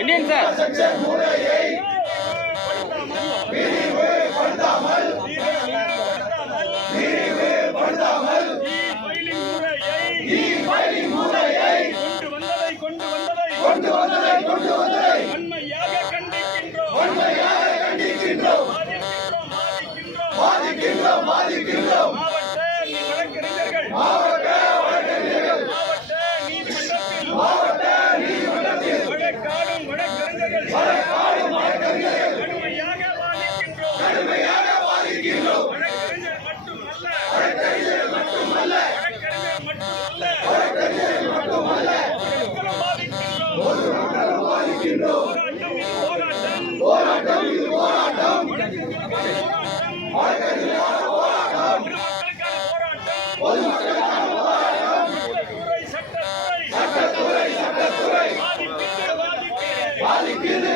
Indian sir கொண்டு வந்ததை வன்மையாக கண்டிக்கின்றோம். மாவட்ட வழக்கறிஞர்கள் நீதிமன்றத்தில் வழக்காடும் வழக்கறிஞர்கள் கடுமையாக வாதிக்கின்றோம். வழக்கறிஞர் மட்டுமல்ல போராட்டம் இது போராட்டம் பொதுமக்களுக்கான போராட்டம் சட்டத்துறை வாதிக்கிறது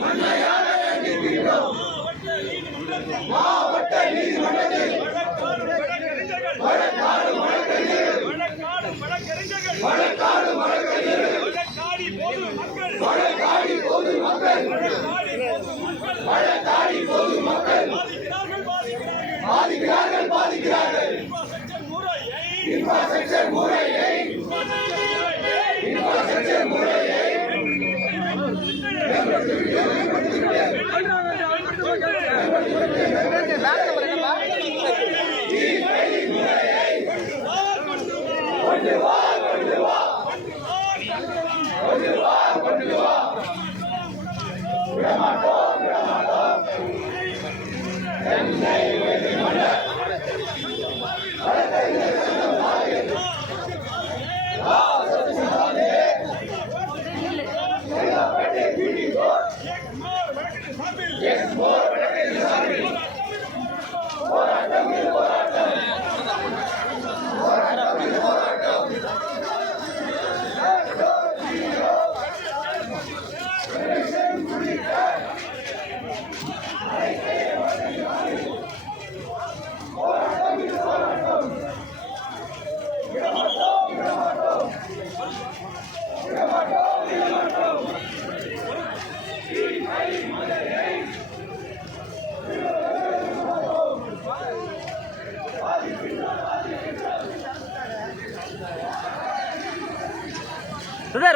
உடனடியாக மாவட்ட நீதிமன்றத்தில் வழக்காடும் வழக்கறிஞர்கள் வழக்காடி பொதுமக்கள் பாதிக்கிறார்கள். இன்ஃப்ராஸ்ட்ரக்சர் முறையை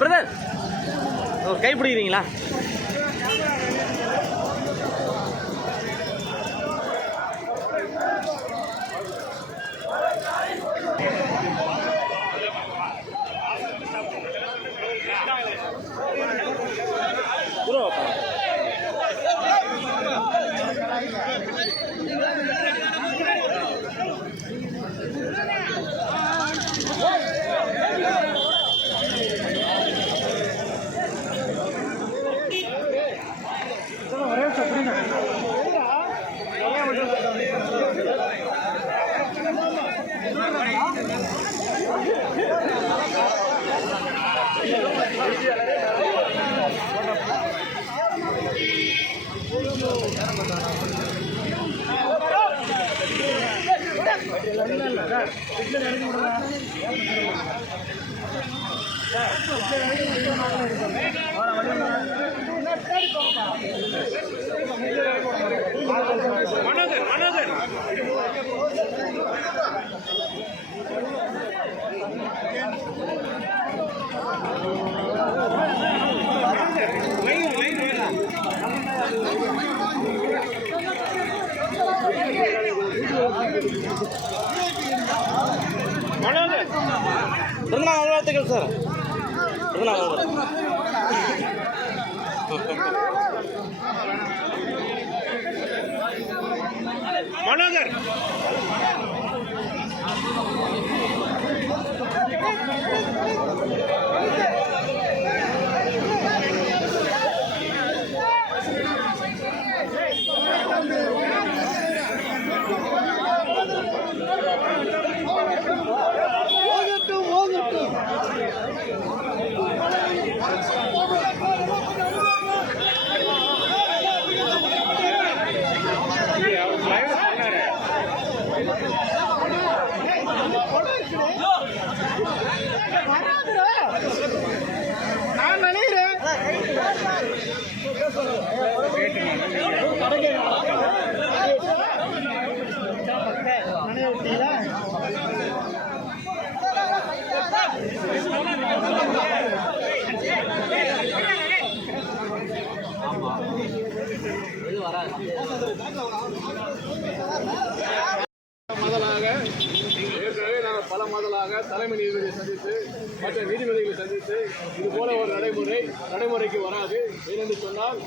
பிரதர் கை பிடிக்கிறீங்களா? பிறந்தநாள் நல்வாழ்த்துக்கள் சார். பிறந்தநாள் நல்வாழ்த்துக்கள். மனோகர் நான் நினைக்கிறேன் பல முதலாக தலைமை நீதிபதியை சந்தித்து மற்ற நீதிபதிகளை சந்தித்து இது போல ஒரு நடைமுறைக்கு வராது. ஏனென்று சொன்னால்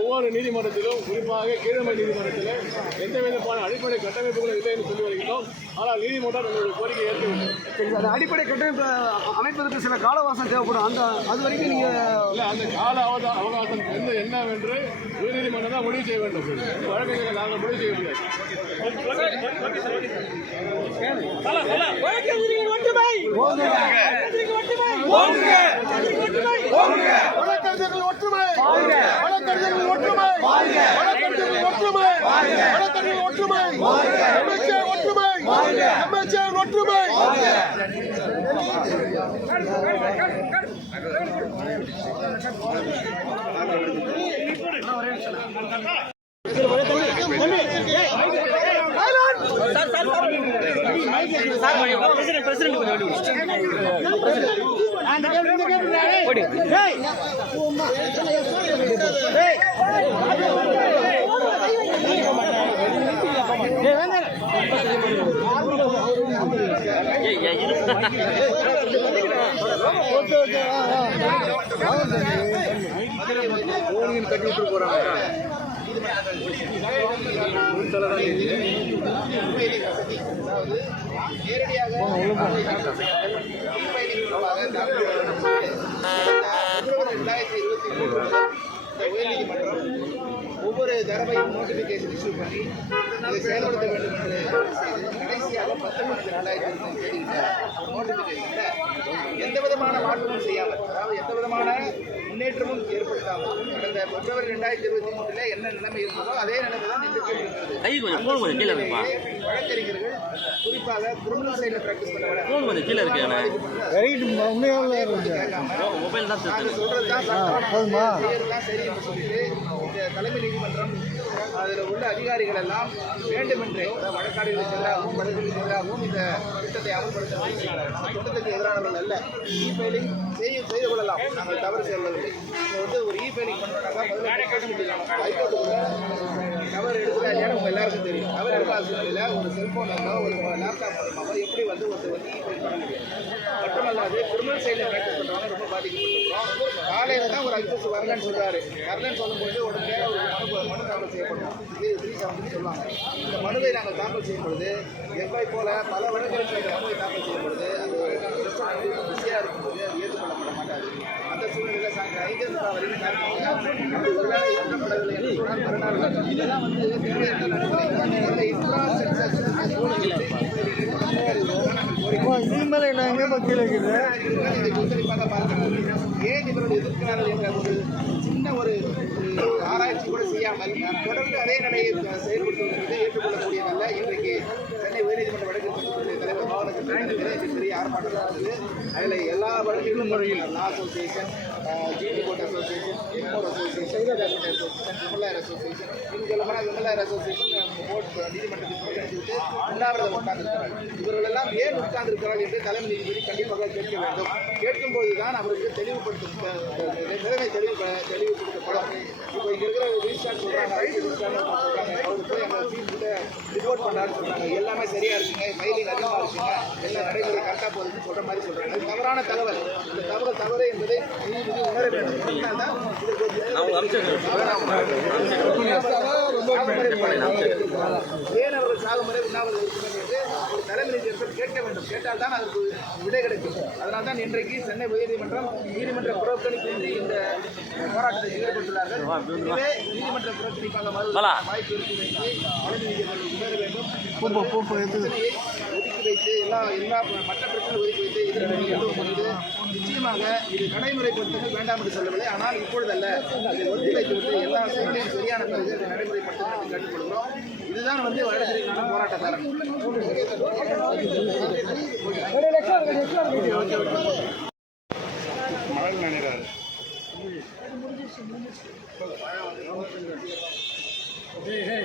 ஒவ்வொரு நீதிமன்றத்திலும் குறிப்பாக கீழமை நீதிமன்றத்தில் எந்த விதமான அடிப்படை கட்டமைப்புகளும் இல்லை என்று சொல்லி வருகிறோம். ஆனால் நீதிமன்றம் எங்களுடைய கோரிக்கை ஏற்கவில்லை. அந்த அடிப்படை கட்டமைப்பு அமைப்பதற்கு சில காலவாசம் தேவைப்படும். அது வரைக்கும் நீங்கள் இல்லை, அந்த கால அவகாசம் என்னவென்று உயர்நீதிமன்றம் தான் முடிவு செய்ய வேண்டும். வழக்கறிஞர்கள் நாங்கள் முடிவு செய்ய முடியாது. கட்டி போறாங்க. உயர்நீதிமன்றம் ஒவ்வொரு தடவையும் நோட்டிபிகேஷன் இஷ்யூ பண்ணி இதை செயல்படுத்த வேண்டும் என்று செய்து கடைசியாக 19/2023 நோட்டிபிகேஷனில் எந்த விதமான மாற்றமும் செய்யாமல், அதாவது எந்த விதமான முன்னேற்றமும் ஏற்படுத்தாமல் கடந்த பிப்ரவரி 2023 என்ன நிலைமை இருந்ததோ அதே நிலைமை தான் இன்றைக்கு இருக்கிறது. வழக்கறிஞர்கள் குறிப்பாக கிரிமினல் சைடில் பிராக்டிஸ் பண்ண சரி என்று சொல்லிட்டு இந்த தலைமை நீதிமன்றம் அதில் உள்ள அதிகாரிகள் எல்லாம் வேண்டுமென்றே வழக்காடுகளுக்கு எதிராகவும் வழக்குகளுக்கு எதிராகவும் இந்த திட்டத்தை அமல்படுத்த நம்ம திட்டத்துக்கு எதிரானவர்கள் அல்ல. இ-ஃபைலிங் செய்து கொள்ளலாம், நாங்கள் தவறு செய்யவில்லை. இங்கே ஒரு இ-ஃபைலிங் பண்ணுறோம்னாக்கா முதல்ல ஹைகோர்ட்டுக்குள்ள கவர் எடுக்கிறாங்க. உங்கள் எல்லாருக்கும் தெரியும். கவர் எடுக்காத சூழ்நிலையில் ஒரு செல்ஃபோனிலோ ஒரு லேப்டாப் மூலமாக எப்படி ஒரு இ-ஃபைல் பண்ண முடியும். மட்டுமல்லாது கிரிமினல் சைடில் ப்ராக்டிஸ் பண்ணுறவங்க ரொம்ப பாதிக்கப்பட்டிருக்கிறோம். காலையில் தான் ஒரு ஐபிஎஸ் வரலன்னு சொல்கிறாரு. வரலன்னு சொல்லும்போது உடனே ஒரு மனு தாக்கல் செய்யப்படும். இது 370 சொல்லுவாங்க. இந்த மனுவை நாங்கள் தாக்கல் செய்யும் பொழுது எஃப்ஐ போல பல வழக்கறிஞர்கள் மனுவை தாக்கல் செய்யும் பொழுது அது பிஸியாக இருக்கும்போது அது ஏற்றுக்கொள்ளப்பட மாட்டாது. அந்த சூழ்நிலையில் சாயங்காலம் 5 வரைக்கும் ஏற்கப்படவில்லை என்று சொன்னால் மறுநாள் இதெல்லாம் தேவையற்ற நடைமுறை இன்ஃப்ராஸ்ட்ரக்சர் ஏன் இவர்கள் எதிர்க்கிறார்கள் என்ற ஒரு சின்ன ஒரு ஆராய்ச்சி கூட செய்யாமல் தொடர்ந்து அதே நிலையை செயல்படுத்துவதற்கு ஏற்றுக்கொள்ளக்கூடியதல்ல. இன்றைக்கு சென்னை உயர்நீதிமன்ற வழக்கு தலைவர் மாவட்டத்தில் பெரிய ஆர்ப்பாட்டம் நடந்தது. அதில் எல்லா வழக்குகளும் முறையில் law association, GD court association, Egmore association, விமலாயர் அசோசியேஷன், விமலாயர் அசோசியேஷன் நீதிமன்றத்தில் புறக்கணித்துவிட்டு உண்ணாவிரதம் உட்கார்ந்திருக்கிறார்கள். இவர்களெல்லாம் ஏன் உட்கார்ந்திருக்கிறார்கள் என்று தலைமை நீதிபதி கண்டிப்பாக கேட்க வேண்டும். கேட்கும்போது தான் அவருக்கு தெளிவுபடுத்தப்படும். இப்போ இங்கே இருக்கிற ரிஜிஸ்ட்ரார் சொல்கிறாங்க, சொல்கிறாங்க, அவர் போய் அந்த ஃபீல்டில் ரிப்போர்ட் பண்ணாருன்னு சொல்கிறாங்க. எல்லாமே சரியாக இருக்குங்க, ஃபைலிங் அதிகமாக இருக்குது. வச்சுங்க எல்லா நடைமுறை கரெக்டாக போகுதுன்னு சொல்கிற மாதிரி சொல்கிறாங்க. அது தவறான தகவல். இந்த தகவல் தவறு என்பதை நீதிபதி உணர வேண்டும். அதனால்தான் ஏன் அவர்கள் சாகுமுறை உண்ணாவிரதம் இருக்கிறது என்று ஒரு தலைமை நீதிமன்றம் கேட்க வேண்டும். கேட்டால்தான் அதற்கு விடை கிடைக்கும். அதனால்தான் இன்றைக்கு சென்னை உயர்நீதிமன்றம் நீதிமன்ற புறக்கணிப்பின்றி இந்த போராட்டத்தை ஈடுபட்டுள்ளார்கள். எனவே நீதிமன்ற புறக்கணிப்பாக வாய்ப்பு இருக்கு என்று தலைமை நீதிமன்றம் உணர வேண்டும். பிரச்சனையை ஒதுக்கி வைத்து எல்லா மற்ற பிரச்சனை ஒதுக்கி வைத்து எதிர்ப்பு நிச்சயமாக இது நடைமுறைப்படுத்துதல் வேண்டாம் என்று சொல்லவில்லை. ஆனால் இப்பொழுதல்ல, இதை ஒதுக்கி வைத்துவிட்டு எல்லா செயல்களையும் சரியான பிறகு இதை நடைமுறைப்படுத்தும் கேட்டுக்கொள்கிறோம். இதுதான் வழக்கறிஞரான போராட்ட காரணம். மழை நினைக்கிறாரு Hey, hey,